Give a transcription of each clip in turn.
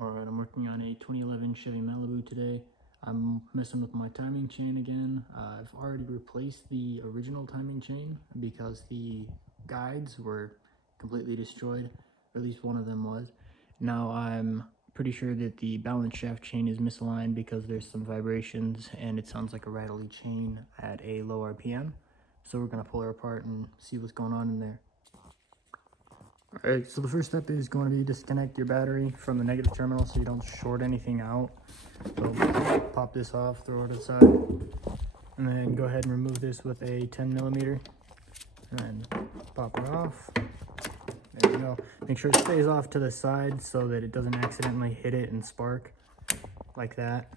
Alright, I'm working on a 2011 Chevy Malibu today. I'm messing with my timing chain again. I've already replaced the original timing chain because the guides were completely destroyed, or at least one of them was. Now I'm pretty sure that the balance shaft chain is misaligned because there's some vibrations and it sounds like a rattly chain at a low RPM. So we're going to pull her apart and see what's going on in there. Alright, so the first step is going to be disconnect your battery from the negative terminal so you don't short anything out. So pop this off, throw it aside, and then go ahead and remove this with a 10mm, and then pop it off. There you go. Make sure it stays off to the side so that it doesn't accidentally hit it and spark like that.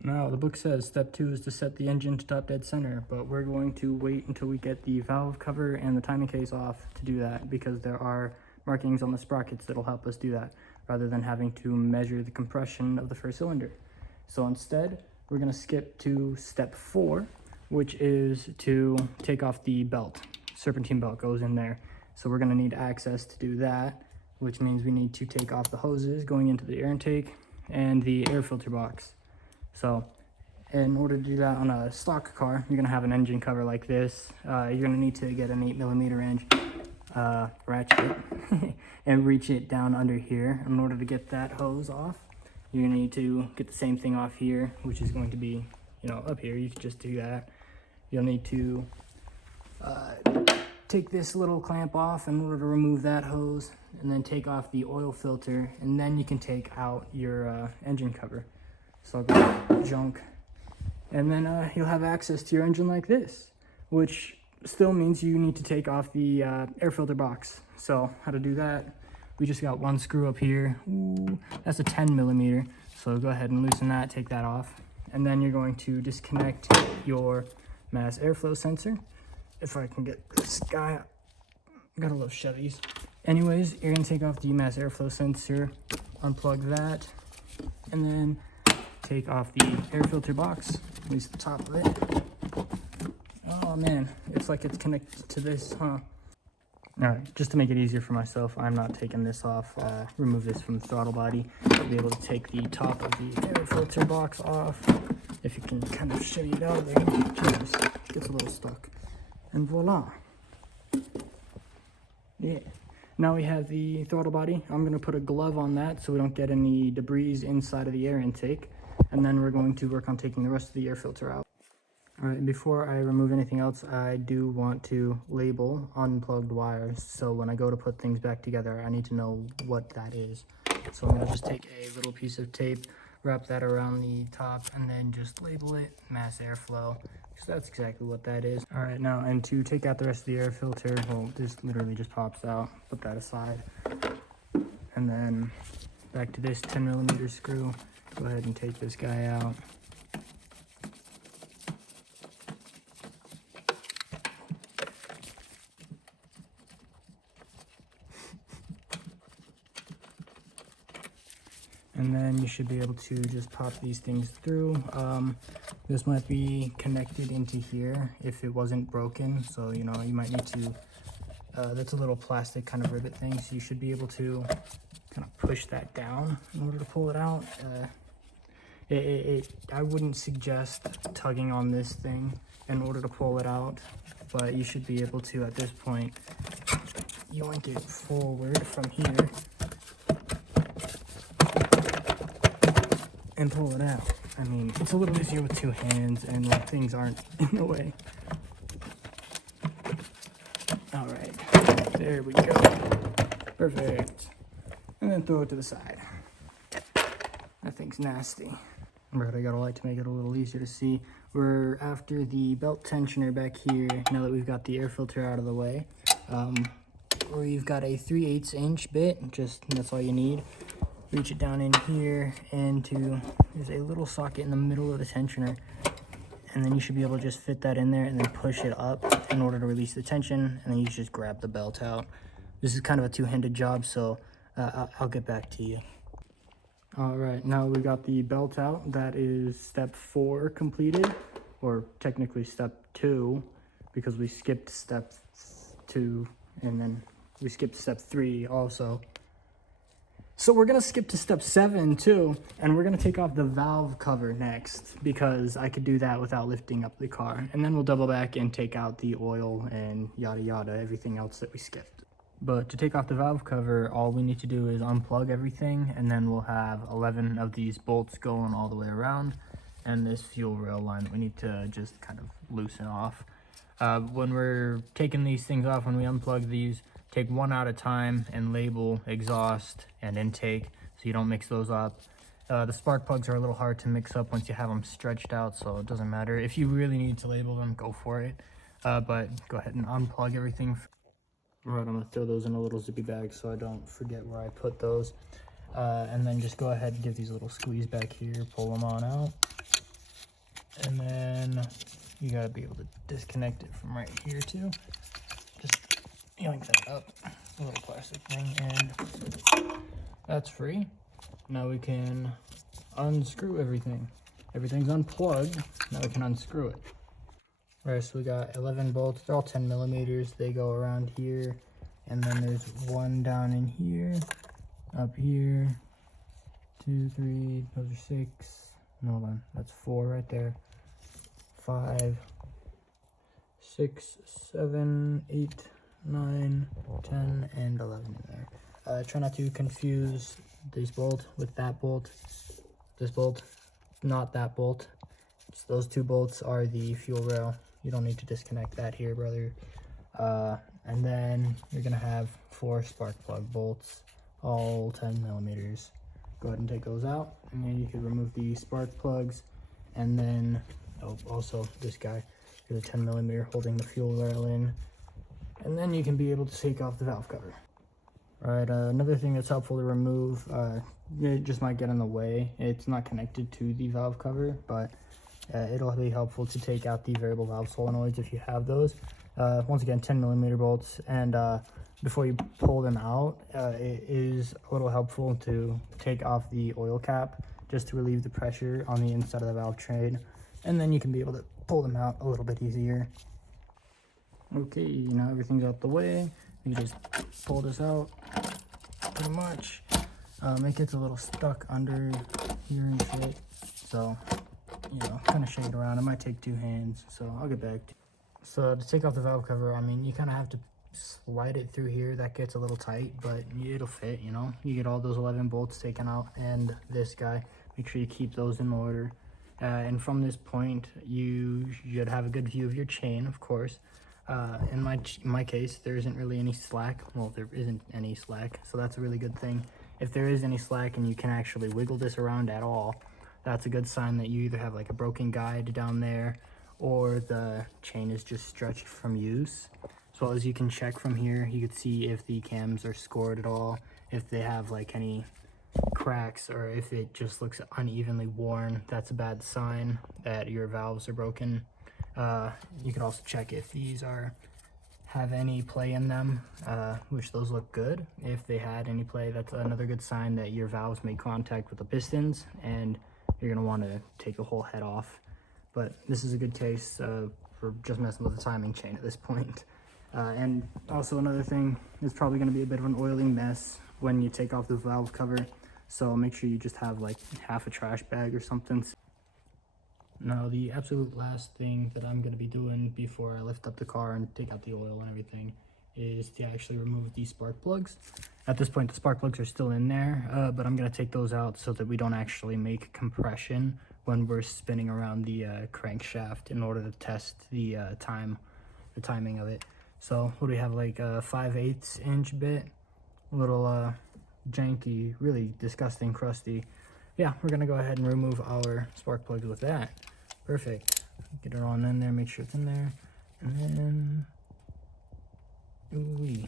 Now, the book says step 2 is to set the engine to top dead center, but we're going to wait until we get the valve cover and the timing case off to do that because there are markings on the sprockets that'll help us do that rather than having to measure the compression of the first cylinder. So instead, we're going to skip to step 4, which is to take off the belt. Serpentine belt goes in there. So we're going to need access to do that, which means we need to take off the hoses going into the air intake and the air filter box. So in order to do that on a stock car, you're going to have an engine cover like this. You're going to need to get an 8mm wrench, ratchet, and reach it down under here. In order to get that hose off, you're going to need to get the same thing off here, which is going to be, up here. You can just do that. You'll need to take this little clamp off in order to remove that hose, and then take off the oil filter, and then you can take out your engine cover. So I'll go junk, and then you'll have access to your engine like this, which still means you need to take off the air filter box. So how to do that? We just got one screw up here. Ooh, that's a 10mm. So go ahead and loosen that, take that off, and then you're going to disconnect your mass airflow sensor. If I can get this guy, gotta love Chevys. Anyways, you're gonna take off the mass airflow sensor, unplug that, and then take off the air filter box, at least the top of it. Oh man, it's like it's connected to this, huh? Alright, just to make it easier for myself, I'm not taking this off. Remove this from the throttle body. I'll be able to take the top of the air filter box off. If you can kind of shimmy it out there. Jesus, it gets a little stuck. And voila. Yeah. Now we have the throttle body. I'm going to put a glove on that so we don't get any debris inside of the air intake. And then we're going to work on taking the rest of the air filter out. All right, before I remove anything else, I do want to label unplugged wires. So when I go to put things back together, I need to know what that is. So I'm going to just take a little piece of tape, wrap that around the top, and then just label it mass airflow. So that's exactly what that is. All right, now, and to take out the rest of the air filter, well, this literally just pops out. Put that aside. And then back to this 10mm screw. Go ahead and take this guy out. And then you should be able to just pop these things through. This might be connected into here if it wasn't broken. So, you might need to, that's a little plastic kind of rivet thing. So you should be able to kind of push that down in order to pull it out. I wouldn't suggest tugging on this thing in order to pull it out, but you should be able to, at this point, yoink it forward from here and pull it out. I mean, it's a little easier with two hands and when things aren't in the way. All right, there we go. Perfect. And then throw it to the side. That thing's nasty. All right, I got a light to make it a little easier to see. We're after the belt tensioner back here. Now that we've got the air filter out of the way, we've got a 3/8 inch bit. That's all you need. Reach it down in here there's a little socket in the middle of the tensioner, and then you should be able to just fit that in there and then push it up in order to release the tension, and then you just grab the belt out. This is kind of a two-handed job, so I'll get back to you. All right, now we got the belt out. That is step 4 completed, or technically step 2, because we skipped step 2 and then we skipped step 3 also. So we're gonna skip to step 7 too, and we're gonna take off the valve cover next because I could do that without lifting up the car. And then we'll double back and take out the oil and yada yada, everything else that we skipped. But to take off the valve cover, all we need to do is unplug everything, and then we'll have 11 of these bolts going all the way around, and this fuel rail line that we need to just kind of loosen off. When we're taking these things off, when we unplug these, take one at a time and label exhaust and intake so you don't mix those up. The spark plugs are a little hard to mix up once you have them stretched out, so it doesn't matter. If you really need to label them, go for it. But go ahead and unplug everything. Right, I'm gonna throw those in a little zippy bag so I don't forget where I put those. And then just go ahead and give these a little squeeze back here, pull them on out. And then you gotta be able to disconnect it from right here too. Just yank that up, a little plastic thing, and that's free. Now we can unscrew everything. Everything's unplugged, now we can unscrew it. Alright, so we got 11 bolts, they're all 10 millimeters, they go around here, and then there's one down in here, up here, 2, 3, those are 6, no, hold on, that's 4 right there, 5, 6, 7, 8, 9, 10, and 11 in there. Try not to confuse this bolt with that bolt. This bolt, not that bolt. So those two bolts are the fuel rail. You don't need to disconnect that here, brother. And then you're gonna have 4 spark plug bolts, all 10 millimeters. Go ahead and take those out, and then you can remove the spark plugs, and then also this guy. There's a 10 millimeter holding the fuel rail in, and then you can be able to take off the valve cover. All right, another thing that's helpful to remove, it just might get in the way. It's not connected to the valve cover, but it'll be helpful to take out the variable valve solenoids if you have those. Once again, 10 millimeter bolts, and before you pull them out, it is a little helpful to take off the oil cap just to relieve the pressure on the inside of the valve train, and then you can be able to pull them out a little bit easier. Okay, now everything's out the way. You just pull this out, pretty much. It gets a little stuck under here and shit, so, you know, kind of shake it around. It might take 2 hands, so I'll get back to you. So to take off the valve cover, I mean, you kind of have to slide it through here. That gets a little tight, but it'll fit, you know. You get all those 11 bolts taken out, and this guy, make sure you keep those in order. And from this point, you should have a good view of your chain, of course. In my case, there isn't really any slack. Well, there isn't any slack, so that's a really good thing. If there is any slack and you can actually wiggle this around at all, that's a good sign that you either have like a broken guide down there, or the chain is just stretched from use. So as you can check from here, you can see if the cams are scored at all, if they have like any cracks, or if it just looks unevenly worn. That's a bad sign that your valves are broken. You can also check if these have any play in them, which those look good. If they had any play, that's another good sign that your valves made contact with the pistons, and you're gonna want to take the whole head off. But this is a good case for just messing with the timing chain at this point. And also another thing, it's probably going to be a bit of an oiling mess when you take off the valve cover, so make sure you just have like half a trash bag or something. Now the absolute last thing that I'm going to be doing before I lift up the car and take out the oil and everything is to actually remove these spark plugs. At this point, the spark plugs are still in there, but I'm going to take those out so that we don't actually make compression when we're spinning around the crankshaft in order to test the timing of it. So what do we have, like a 5/8 inch bit, a little janky, really disgusting, crusty. Yeah, we're gonna go ahead and remove our spark plugs with that. Perfect. Get it on in there, make sure it's in there, and then ooh-wee.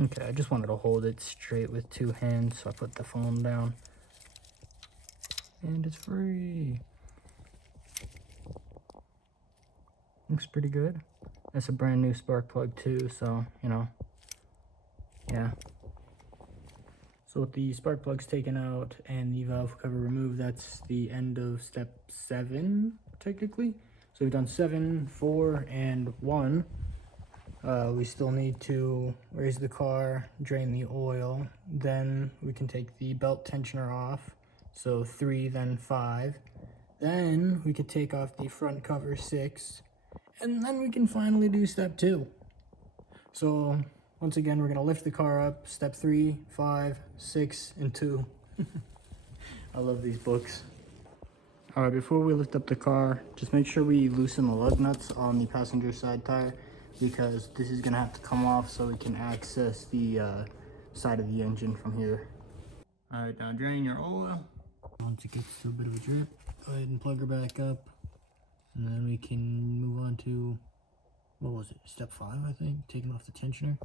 Okay, I just wanted to hold it straight with 2 hands, so I put the phone down. And it's free. Looks pretty good. That's a brand new spark plug too, so, you know, yeah. So with the spark plugs taken out and the valve cover removed, that's the end of step 7, technically. So we've done 7, 4, and 1. we still need to raise the car, drain the oil, then we can take the belt tensioner off. So 3, then 5. Then we could take off the front cover 6, and then we can finally do step 2. So once again, we're gonna lift the car up, step 3, 5, 6, and 2. I love these books. All right, before we lift up the car, just make sure we loosen the lug nuts on the passenger side tire, because this is gonna have to come off so we can access the side of the engine from here. All right, now drain your oil. Once it gets to a bit of a drip, go ahead and plug her back up, and then we can move on to, what was it, step 5, I think, taking off the tensioner.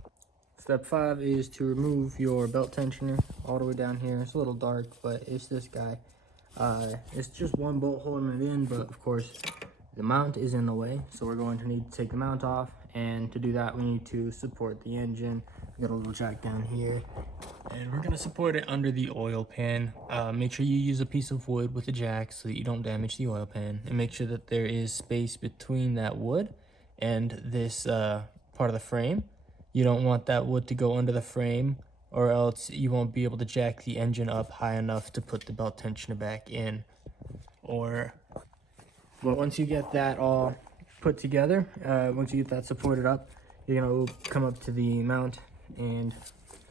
Step 5 is to remove your belt tensioner all the way down here. It's a little dark, but it's this guy. It's just one bolt holding it in, but of course the mount is in the way, so we're going to need to take the mount off, and to do that we need to support the engine. We got a little jack down here, and we're going to support it under the oil pan. Make sure you use a piece of wood with a jack so that you don't damage the oil pan, and make sure that there is space between that wood and this part of the frame. You don't want that wood to go under the frame, or else you won't be able to jack the engine up high enough to put the belt tensioner back in. But once you get that all put together, once you get that supported up, you're gonna come up to the mount and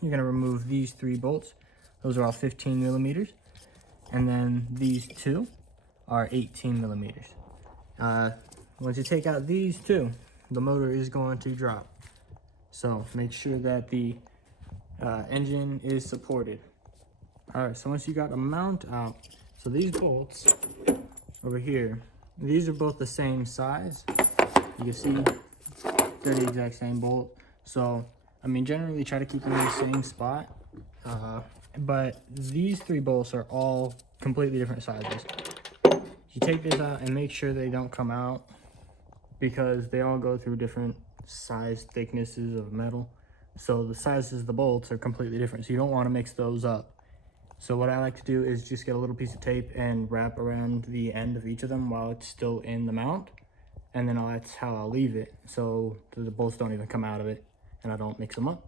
you're gonna remove these 3 bolts. Those are all 15 millimeters. And then these 2 are 18 millimeters. Once you take out these 2, the motor is going to drop. So make sure that the engine is supported. All right, so once you got a mount out, so these bolts over here, these are both the same size. You can see they're the exact same bolt. So, I mean, generally try to keep them in the same spot. But these 3 bolts are all completely different sizes. You take this out and make sure they don't come out, because they all go through different size thicknesses of metal. So the sizes of the bolts are completely different, so you don't want to mix those up. So what I like to do is just get a little piece of tape and wrap around the end of each of them while it's still in the mount, and then that's how I'll leave it, so the bolts don't even come out of it and I don't mix them up.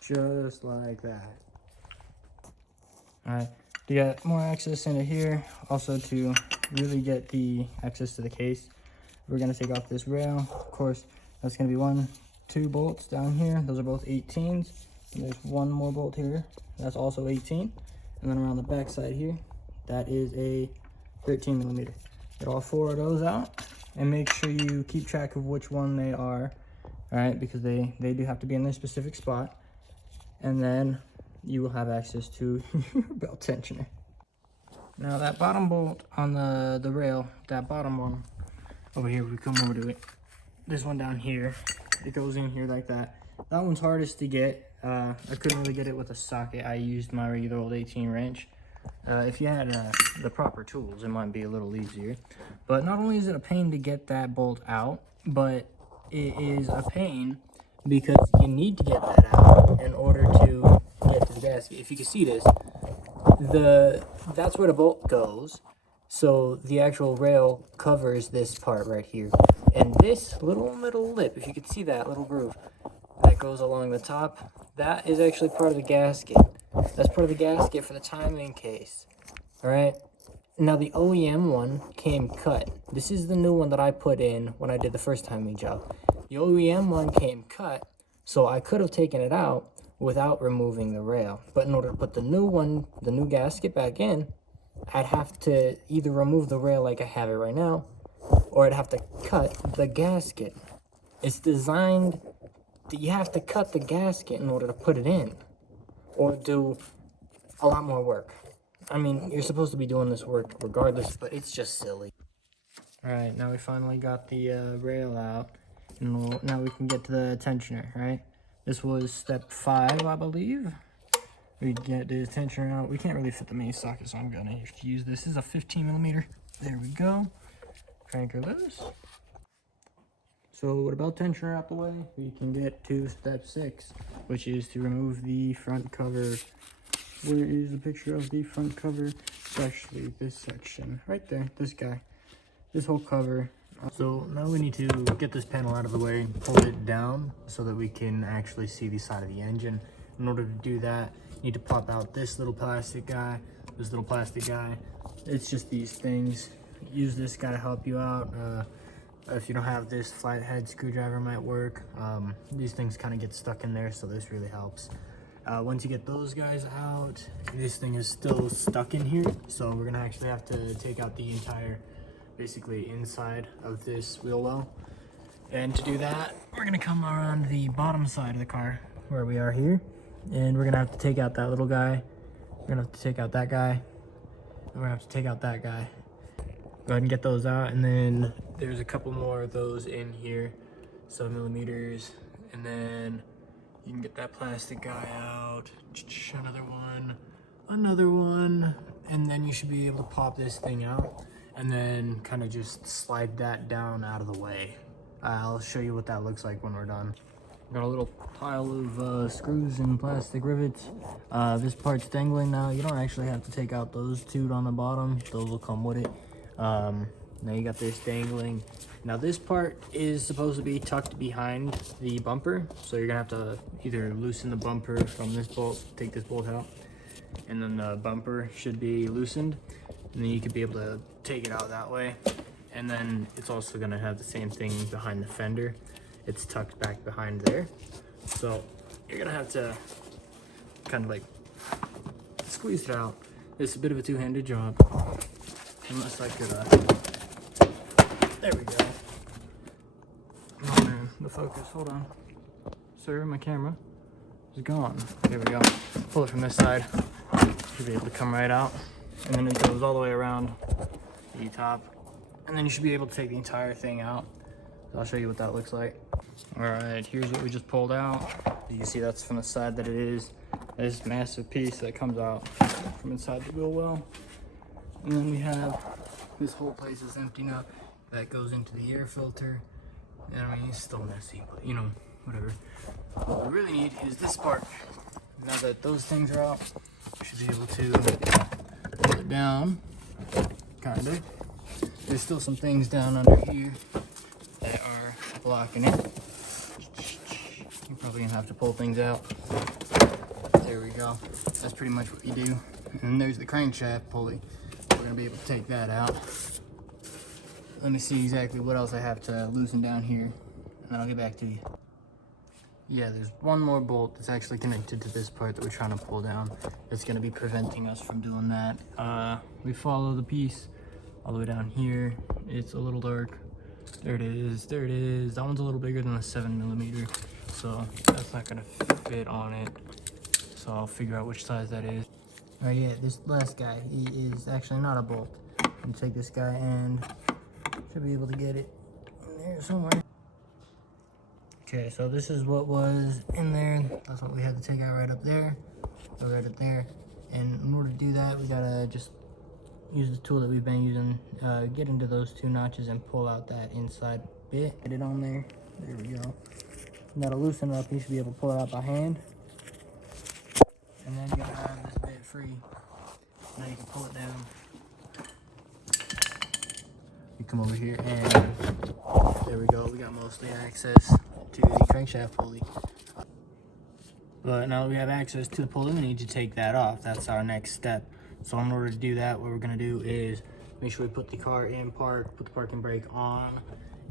Just like that. All right, you got more access into here. Also, to really get the access to the case, we're gonna take off this rail. Of course, that's gonna be 1, 2 bolts down here. Those are both 18s. And there's 1 more bolt here. That's also 18. And then around the back side here, that is a 13 millimeter. Get all 4 of those out, and make sure you keep track of which one they are. All right, because they do have to be in their specific spot. And then you will have access to your belt tensioner. Now that bottom bolt on the rail, that bottom one over here, we come over to it. This one down here, it goes in here like that. That one's hardest to get. I couldn't really get it with a socket. I used my regular old 18 wrench. If you had the proper tools, it might be a little easier. But not only is it a pain to get that bolt out, but it is a pain because you need to get that out in order to get to the gasket. If you can see this, that's where the bolt goes. So the actual rail covers this part right here. And this little lip, if you can see that little groove that goes along the top, that is actually part of the gasket. That's part of the gasket for the timing case. All right. Now the OEM one came cut. This is the new one that I put in when I did the first timing job. The OEM one came cut, so I could have taken it out without removing the rail. But in order to put the new one, the new gasket back in, I'd have to either remove the rail like I have it right now, or I'd have to cut the gasket. It's designed that you have to cut the gasket in order to put it in, or do a lot more work. I mean, you're supposed to be doing this work regardless, but it's just silly. All right, now we finally got the rail out, and now we can get to the tensioner, right? This was step 5, I believe. We get the tensioner out. We can't really fit the main socket, so I'm gonna use this. This is a 15 millimeter. There we go. Crank her loose. So with a belt tensioner out the way, we can get to step 6, which is to remove the front cover. Where is the picture of the front cover? It's actually this section right there, this guy. This whole cover So now we need to get this panel out of the way, pull it down so that we can actually see the side of the engine. In order to do that, you need to pop out this little plastic guy, this little plastic guy. It's just these things. Use this guy to help you out. If you don't have this, flathead screwdriver might work. These things kind of get stuck in there, so this really helps. Once you get those guys out, this thing is still stuck in here, so we're gonna actually have to take out the entire, basically inside of this wheel well. And to do that, we're gonna come around the bottom side of the car where we are here, and we're gonna have to take out that little guy. We're gonna have to take out that guy, and we're gonna have to take out that guy. Go ahead and get those out, and then there's a couple more of those in here, 7mm, and then you can get that plastic guy out, another one, and then you should be able to pop this thing out and then kind of just slide that down out of the way. I'll show you what that looks like when we're done. Got a little pile of screws and plastic rivets. This part's dangling now. You don't actually have to take out those two on the bottom. Those will come with it. Now you got this dangling. Now this part is supposed to be tucked behind the bumper, so you're gonna have to either loosen the bumper from this bolt, take this bolt out, and then the bumper should be loosened, and then you could be able to take it out that way. And then it's also gonna have the same thing behind the fender. It's tucked back behind there, so you're gonna have to kind of like squeeze it out. It's a bit of a two-handed job, unless I could there we go. Oh man, the focus, hold on. Sir, my camera is gone. There we go. Pull it from this side. Should be able to come right out. And then it goes all the way around the top. And then you should be able to take the entire thing out. So I'll show you what that looks like. All right, here's what we just pulled out. You can see that's from the side that it is. This massive piece that comes out from inside the wheel well. And then we have this whole place is empty now. That goes into the air filter. And I mean, it's still messy, but you know, whatever. What we really need is this part. Now that those things are out, we should be able to pull it down, kind of. There's still some things down under here that are blocking it. You're probably gonna have to pull things out. There we go. That's pretty much what you do. And then there's the crankshaft pulley. We're gonna be able to take that out. Let me see exactly what else I have to loosen down here, and then I'll get back to you. Yeah, there's one more bolt that's actually connected to this part that we're trying to pull down. It's gonna be preventing us from doing that. We follow the piece all the way down here. It's a little dark. There it is, there it is. That one's a little bigger than the 7mm, so that's not gonna fit on it. So I'll figure out which size that is. Oh yeah, this last guy, he is actually not a bolt. I'm gonna take this guy and should be able to get it in there somewhere. Okay, so this is what was in there. That's what we had to take out right up there. Go right up there. And in order to do that, we gotta just use the tool that we've been using. Get into those two notches and pull out that inside bit. Get it on there. There we go. And that'll loosen it up. You should be able to pull it out by hand. And then you gotta have this bit free. Now you can pull it down. You come over here and there we go. We got mostly access to the crankshaft pulley. But now that we have access to the pulley, we need to take that off. That's our next step. So in order to do that, what we're gonna do is make sure we put the car in park, put the parking brake on,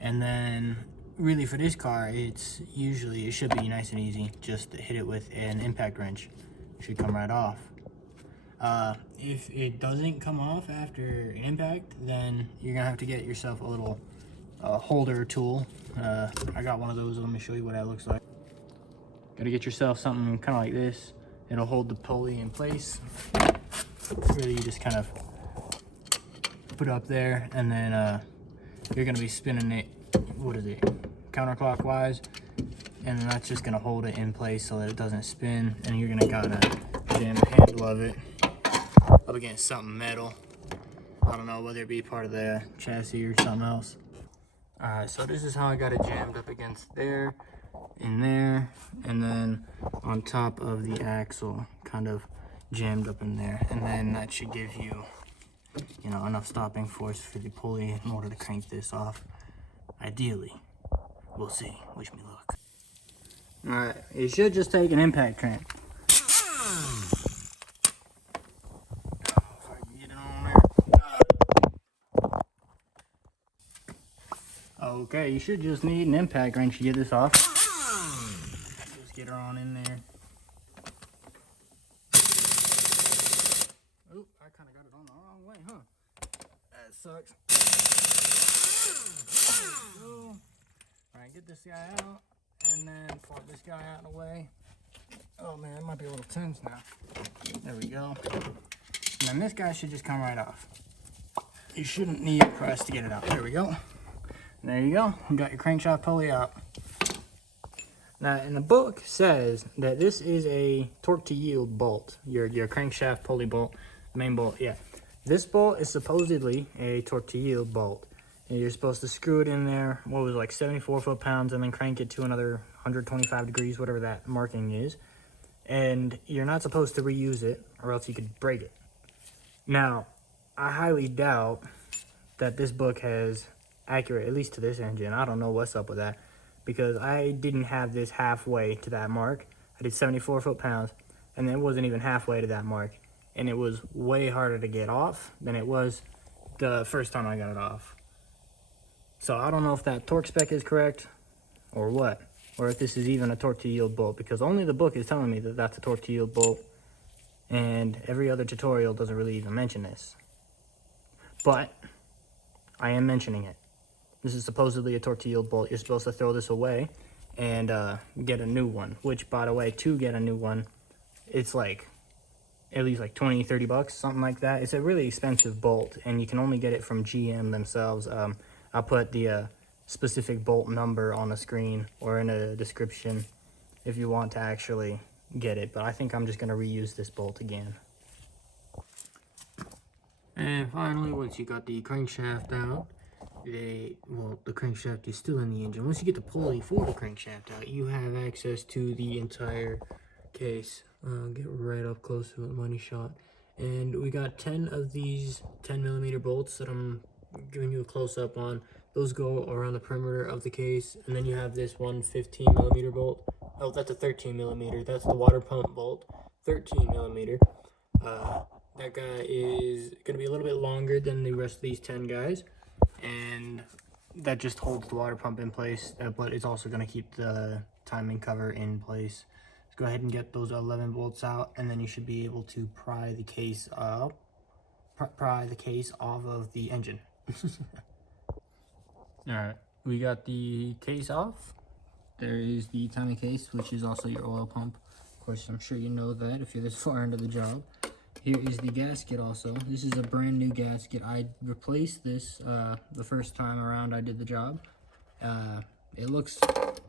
and then really for this car, it should be nice and easy. Just hit it with an impact wrench. It should come right off. If it doesn't come off after impact, then you're gonna have to get yourself a little holder tool. I got one of those. Let me show you what that looks like. Gotta get yourself something kind of like this. It'll hold the pulley in place. Really, you just kind of put it up there, and then you're gonna be spinning it, what is it, counterclockwise, and then that's just gonna hold it in place so that it doesn't spin. And you're gonna gotta jam the handle of it up against something metal. I don't know, whether it be part of the chassis or something else. Alright, so this is how I got it jammed up against there, in there, and then on top of the axle, kind of jammed up in there. And then that should give you, enough stopping force for the pulley in order to crank this off. Ideally. We'll see. Wish me luck. Alright, you should just take an impact crank. Okay, you should just need an impact wrench to get this off. Just get her on in there. Oh, I kind of got it on the wrong way, huh? That sucks. Alright, get this guy out, and then pull this guy out of the way. Oh man, it might be a little tense now. There we go. And then this guy should just come right off. You shouldn't need a press to get it out. There we go. There you go. You got your crankshaft pulley out. Now, in the book says that this is a torque to yield bolt. Your crankshaft pulley bolt, main bolt. Yeah, this bolt is supposedly a torque to yield bolt. And you're supposed to screw it in there. What was it, like 74 foot-pounds, and then crank it to another 125 degrees, whatever that marking is. And you're not supposed to reuse it, or else you could break it. Now, I highly doubt that this book has accurate, at least to this engine. I don't know what's up with that, because I didn't have this halfway to that mark. I did 74 foot-pounds, and it wasn't even halfway to that mark, and it was way harder to get off than it was the first time I got it off. So I don't know if that torque spec is correct or what, or if this is even a torque to yield bolt, because only the book is telling me that that's a torque to yield bolt, and every other tutorial doesn't really even mention this. But I am mentioning it. This is supposedly a torque to yield bolt. You're supposed to throw this away and get a new one, which, by the way, to get a new one, it's like at least like 20, 30 bucks, something like that. It's a really expensive bolt, and you can only get it from GM themselves. I'll put the specific bolt number on the screen or in a description if you want to actually get it, but I think I'm just going to reuse this bolt again. And finally, once you got the crankshaft out, the crankshaft is still in the engine. Once you get the pulley for the crankshaft out, you have access to the entire case. Get right up close to a money shot. And we got 10 of these 10mm bolts that I'm giving you a close-up on. Those go around the perimeter of the case. And then you have this one 15mm bolt. Oh, that's a 13mm. That's the water pump bolt. 13mm. That guy is going to be a little bit longer than the rest of these 10 guys. And that just holds the water pump in place, but it's also going to keep the timing cover in place. Let's go ahead and get those 11 bolts out, and then you should be able to pry the case up, pry the case off of the engine. Alright, we got the case off. There is the timing case, which is also your oil pump. Of course, I'm sure you know that if you're this far into the job. Here is the gasket also. This is a brand new gasket. I replaced this the first time around I did the job. It looks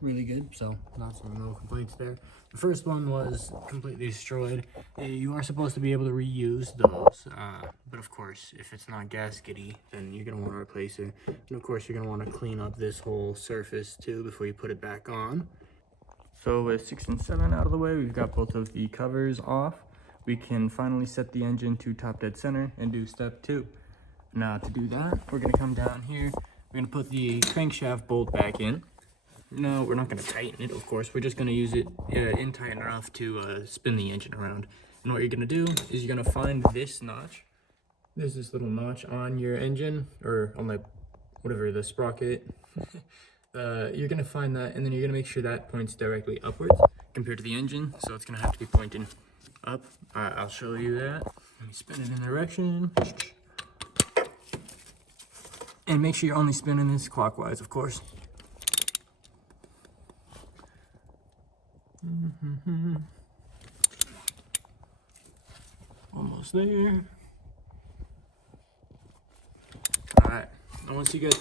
really good, so no complaints there. The first one was completely destroyed. You are supposed to be able to reuse those, but of course, if it's not gaskety, then you're going to want to replace it. And of course, you're going to want to clean up this whole surface too before you put it back on. So with 6 and 7 out of the way, we've got both of the covers off. We can finally set the engine to top dead center and do step 2. Now to do that, we're going to come down here. We're going to put the crankshaft bolt back in. No, we're not going to tighten it, of course. We're just going to use it in tight enough to spin the engine around. And what you're going to do is you're going to find this notch. There's this little notch on your engine, or on the, whatever, the sprocket. You're going to find that, and then you're going to make sure that points directly upwards compared to the engine. So it's going to have to be pointing up. I'll show you that. Let me spin it in the direction. And make sure you're only spinning this clockwise, of course. Almost there. Alright, once you get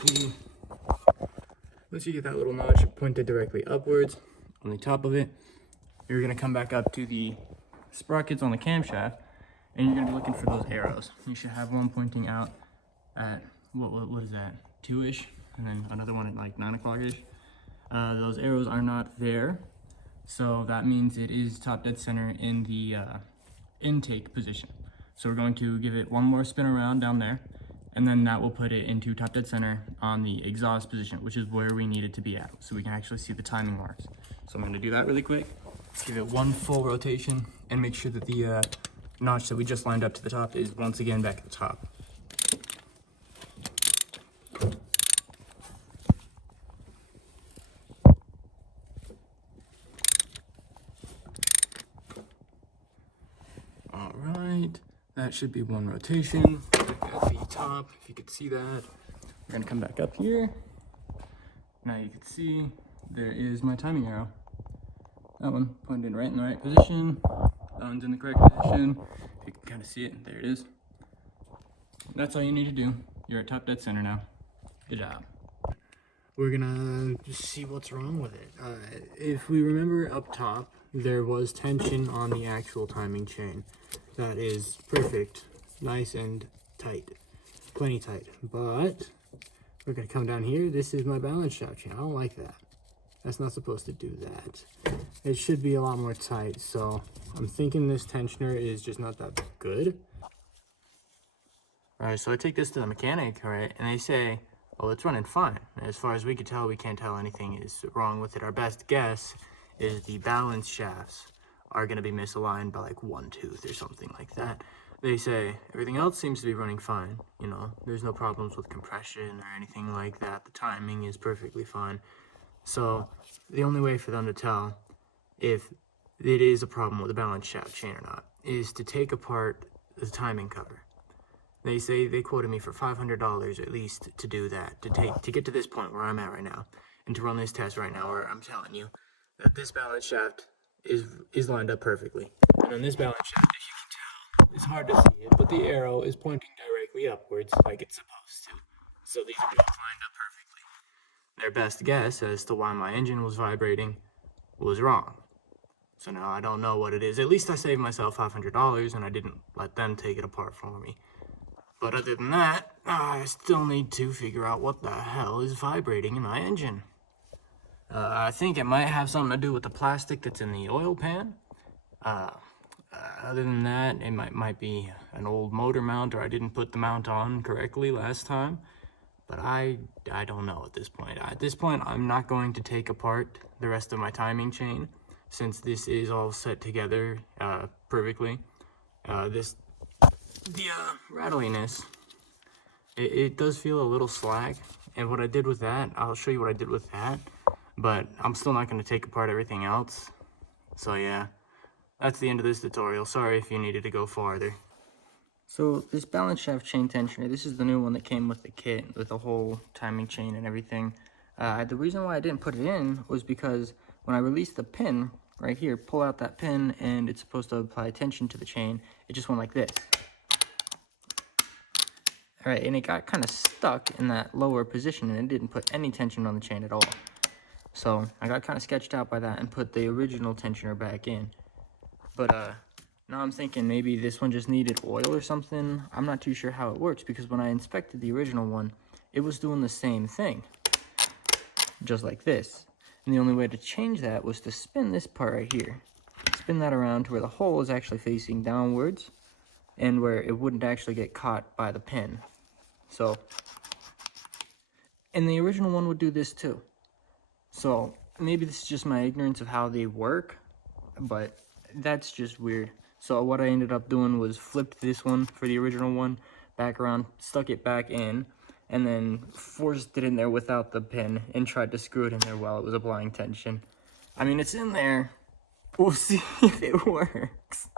that little notch pointed directly upwards on the top of it, you're going to come back up to the sprockets on the camshaft, and you're going to be looking for those arrows. You should have one pointing out at, what is that, 2-ish, and then another one at like 9 o'clock-ish. Those arrows are not there, so that means it is top dead center in the intake position. So we're going to give it one more spin around down there, and then that will put it into top dead center on the exhaust position, which is where we need it to be at, so we can actually see the timing marks. So I'm gonna do that really quick. Give it one full rotation and make sure that the notch that we just lined up to the top is once again back at the top. All right, that should be one rotation. Back at the top, if you could see that. We're gonna come back up here. Now you can see there is my timing arrow. That one pointed right in the right position. That one's in the correct position. You can kind of see it, there it is. That's all you need to do. You're at top dead center now. Good job. We're gonna just see what's wrong with it. If we remember up top, there was tension on the actual timing chain. That is perfect, nice and tight, plenty tight. But we're gonna come down here. This is my balance shaft chain. I don't like that. That's not supposed to do that. It should be a lot more tight. So I'm thinking this tensioner is just not that good. All right, so I take this to the mechanic, all right, and they say, oh, it's running fine. As far as we could tell, we can't tell anything is wrong with it. Our best guess is the balance shafts are gonna be misaligned by like 1 tooth or something like that. They say everything else seems to be running fine. You know, there's no problems with compression or anything like that. The timing is perfectly fine. So the only way for them to tell if it is a problem with the balance shaft chain or not is to take apart the timing cover. They say they quoted me for $500 at least to do that, to get to this point where I'm at right now, and to run this test right now where I'm telling you that this balance shaft is lined up perfectly. And on this balance shaft, if you can tell, it's hard to see it, but the arrow is pointing directly upwards like it's supposed to. So these are both lined up perfectly. Their best guess as to why my engine was vibrating was wrong. So now I don't know what it is. At least I saved myself $500 and I didn't let them take it apart for me. But other than that, I still need to figure out what the hell is vibrating in my engine. I think it might have something to do with the plastic that's in the oil pan. Other than that, it might be an old motor mount, or I didn't put the mount on correctly last time. But I don't know at this point. At this point, I'm not going to take apart the rest of my timing chain, since this is all set together perfectly. The rattliness, it does feel a little slack, and what I did with that, I'll show you what I did with that, but I'm still not going to take apart everything else. So yeah, that's the end of this tutorial. Sorry if you needed to go farther. So this balance shaft chain tensioner, this is the new one that came with the kit, with the whole timing chain and everything. The reason why I didn't put it in was because when I released the pin right here, pull out that pin and it's supposed to apply tension to the chain, it just went like this. All right, and it got kind of stuck in that lower position and it didn't put any tension on the chain at all. So I got kind of sketched out by that and put the original tensioner back in. But now I'm thinking maybe this one just needed oil or something. I'm not too sure how it works, because when I inspected the original one, it was doing the same thing, just like this. And the only way to change that was to spin this part right here. Spin that around to where the hole is actually facing downwards and where it wouldn't actually get caught by the pin. So, and the original one would do this too. So maybe this is just my ignorance of how they work, but that's just weird. So what I ended up doing was flipped this one for the original one back around, stuck it back in, and then forced it in there without the pin and tried to screw it in there while it was applying tension. I mean, it's in there. We'll see if it works.